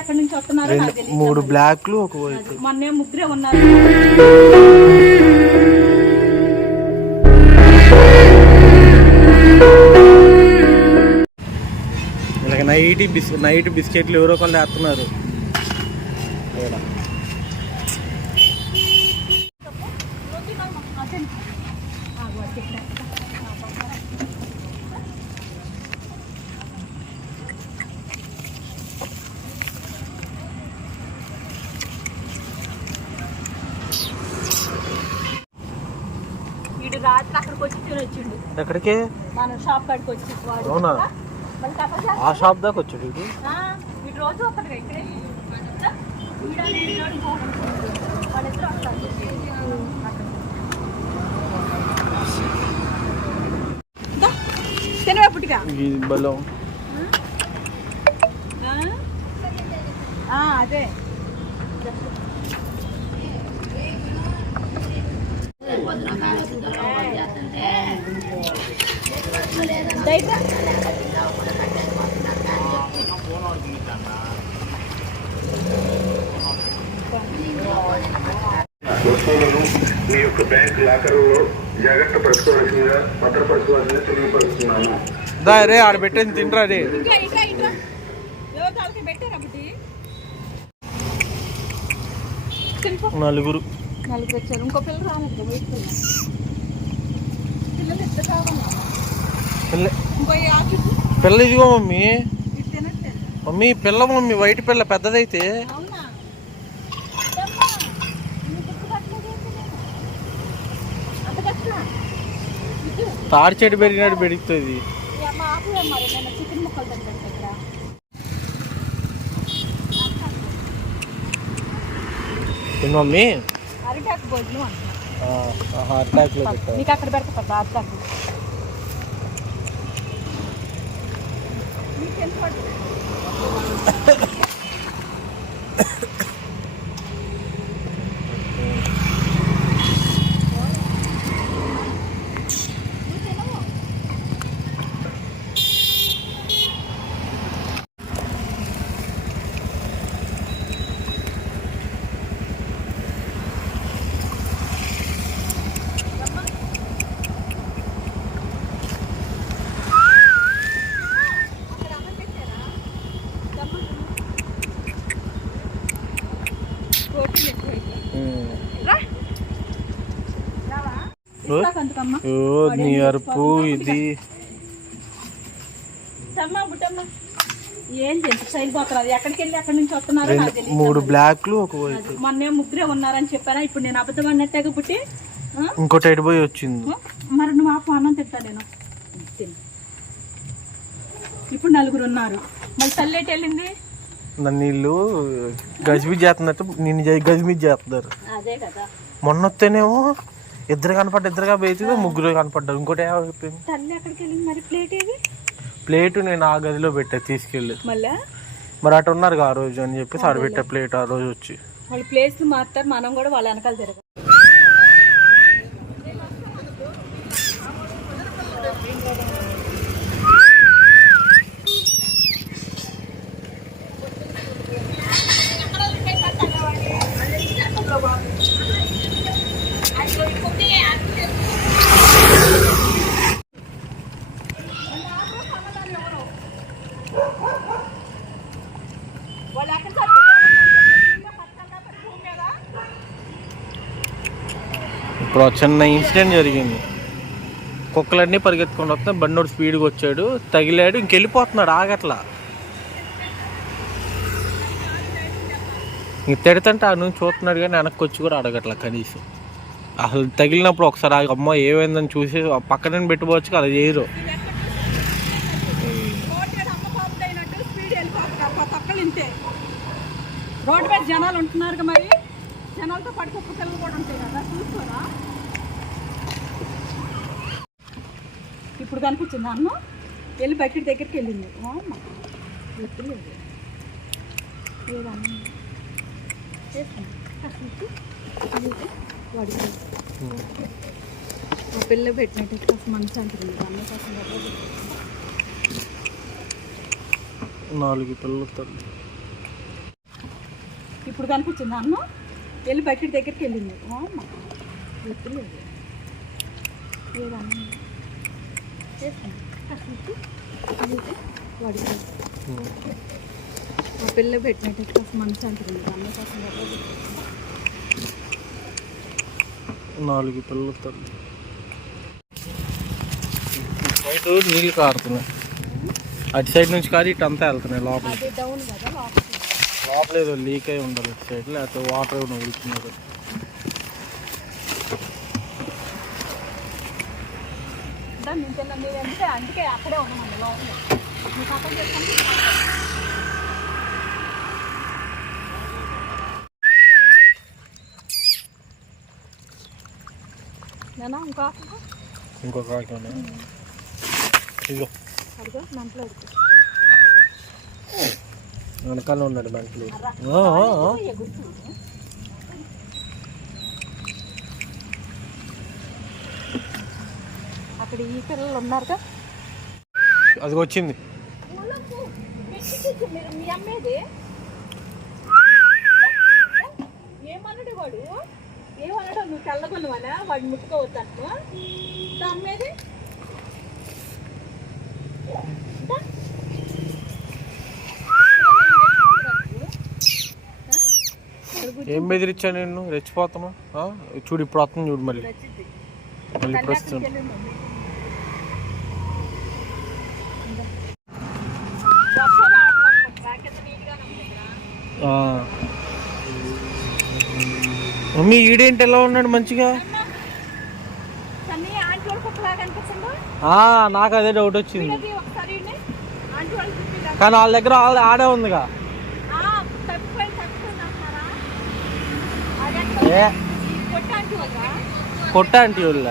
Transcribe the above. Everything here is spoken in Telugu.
ఎక్కడి నుంచి వస్తున్నారో నాకు తెలియదు మూడు బ్లాక్లు ఒక వైట్ మొన్నే ముగ్గురే ఉన్నారు. నైట్ బిస్ నైట్ బిస్కెట్లు ఎవరో ఒకళ్ళు వేస్తున్నారు. వచ్చిండు ఎక్కడికి? మన షాప్ కాడికి వచ్చి అవునా? ఆ షాప్ దాకా వచ్చాడు ఇది రోజు ఇక్కడే అని వీడు పోతాడు. వాళ్ళిద్దరూ వస్తారు దా, తినవే పుట్టిగా ఈ బలం ఆ? ఆ, అదే దైతే వస్తువులను మీ యొక్క బ్యాంక్ లాకర్లో జాగ్రత్త పరచుకోవాల్సిందిగా భద్రపరచుకోవాల్సిందిగా తెలియపరుస్తున్నాము దా రే ఆడ పెట్టేది తినరా రే. ఇంకా ఇంకా ఇంకా. ఎవరు కాళ్ళకి పెట్టారు అప్పటి తినిపో. నలుగురు. నలుగురు వచ్చారు. ఇంకో పిల్లలు రాలేదు. పిల్లలు ఇద్దరు కావాలి పిల్ల పిల్ల ఇదిగో మమ్మీ. మమ్మీ పిల్ల మమ్మీ వైట్ పిల్ల పెద్దదైతే. తాడి చెట్టు పెరిగినట్టు పెరుగుతుంది. మమ్మీ? అరిటాకు పెట్టారు నీకు అక్కడ పెడతా పద అరిటాకు నీ అరుపు ఇది ఏం తెలుసు శైలి పోతున్నారు ఎక్కడికి వెళ్ళి ఎక్కడి నుంచి వస్తున్నారో నాకు మూడు బ్లాక్లు ఒక వైట్ ముగ్గురే ఉన్నారని చెప్పారా ఇప్పుడు నేను అబద్ధం అన్నట్టే పుట్టి ఇంకోటి ఇంకోటి ఎడిపోయి వచ్చింది మరి నువ్వు ఆపు అన్నం తింటా నేను ఇప్పుడు నలుగురు ఉన్నారు మళ్ళీ తల్లి ఎటు వెళ్ళింది నన్ను వీళ్ళు గజిబిజ్ చేస్తున్నట్టు నిన్ను గజిబిజ్ చేస్తున్నారు. మొన్న వస్తేనేమో ఇద్దరు కనపడ్డ ఇద్దరుగా బయటిగా ముగ్గురు కనపడ్డారు. ఇంకోటి ఏమో చెప్పింది? ప్లేట్ నేను ఆ గదిలో పెట్టా తీసుకెళ్ళి. మళ్ళా? మరి అటు ఉన్నారు ఆ రోజు అని చెప్పి సార్ పెట్టా ప్లేట్ ఆ రోజు వచ్చి. వాళ్ళు ప్లేస్లు మారుతారు. మనం కూడా వాళ్ళ వెనకాల తిరగ వాళ్ళు ఎక్కడ ఒక చిన్న ఇన్సిడెంట్ జరిగింది. కుక్కలన్నీ పరిగెత్తుకొని వస్తే బండోడు స్పీడ్గా వచ్చాడు తగిలాడు ఇంకెళ్ళిపోతున్నాడు ఆగట్లా. ఇంక తిడతంటే ఆ నుంచి చూస్తున్నాడు కానీ వెనక్కి వచ్చి కూడా అడగట్లా కనీసం. అసలు తగిలినప్పుడు ఒకసారి ఆ అమ్మ ఏమైందని చూసి పక్కన పెట్టుకోవచ్చు అలా చేయరు. రోడ్డు మీద జనాలు ఉంటున్నారు మరి. జనాలతో పాటు కుక్క పిల్లలు కూడా ఉంటాయి కదా చూసుకోరా ఇప్పుడు కనిపించింది అన్న వెళ్ళి బకెట్ దగ్గరికి వెళ్ళింది. ఎప్పుడు లేదు. ఆ పిల్ల పెట్టినట్టు కాస్త మంచి అంటుంది అన్న కోసం. నాలుగు పిల్లలు తల్లి. ఇప్పుడు కనిపించింది అన్న వెళ్ళి బకెట్ దగ్గరికి వెళ్ళింది. అమ్మ గుర్తులేదు ఏదన్నా మా పిల్ల పెట్టినట్టు మంచి అంటుంది కోసం నాలుగు పిల్లలు తల్లి. బయట నీళ్ళు కారుతున్నాయి. అటు సైడ్ నుంచి కాదు ఇటు అంతా వెళ్తున్నాయి లోపల అదే డౌన్ కదా లోపలికి. లోపల ఏదో లీక్ అయి ఉండాలి ఇటు సైడ్ లేకపోతే వాటర్ ఏమైనా వెళ్తున్నారు దాన్ని ఇంకెళ్ళ మీరు అంటే అందుకే అక్కడే ఉన్నామండి లోపల మీకు అక్కడ చెప్పండి నేనా ఇంకో కాకి ఉన్నాయి ఇదిగో అడుగు నంట్లో అడుగు వెనకాల ఉన్నాడు మెంటలు అక్కడ ఈ పిల్లలు ఉన్నారుగా అది వచ్చింది. ఏమన్నాడు వాడు ఏమన్నాడు నువ్వు వాడు ముట్టుకోవద్దు అమ్మేది ఏం బెదిరించా నేను రెచ్చిపోతాను చూడు ఇప్పుడు వస్తుంది చూడు మళ్ళీ. మళ్ళీ ఇప్పుడు తల్లి వస్తుంది అక్కడికి వెళ్ళింది. వర్షం రావడం అనుకుంటా. కింద నీట్గానే ఉంది ఇక్కడ. ఆ. మమ్మీ ఈడేంటి ఎలా ఉన్నాడు మంచిగా? నాకు అదే డౌట్ వచ్చింది. కానీ వాళ్ళ దగ్గర ఆడే ఉందిగా? కొట్ట ఆంటీ వాళ్ళ?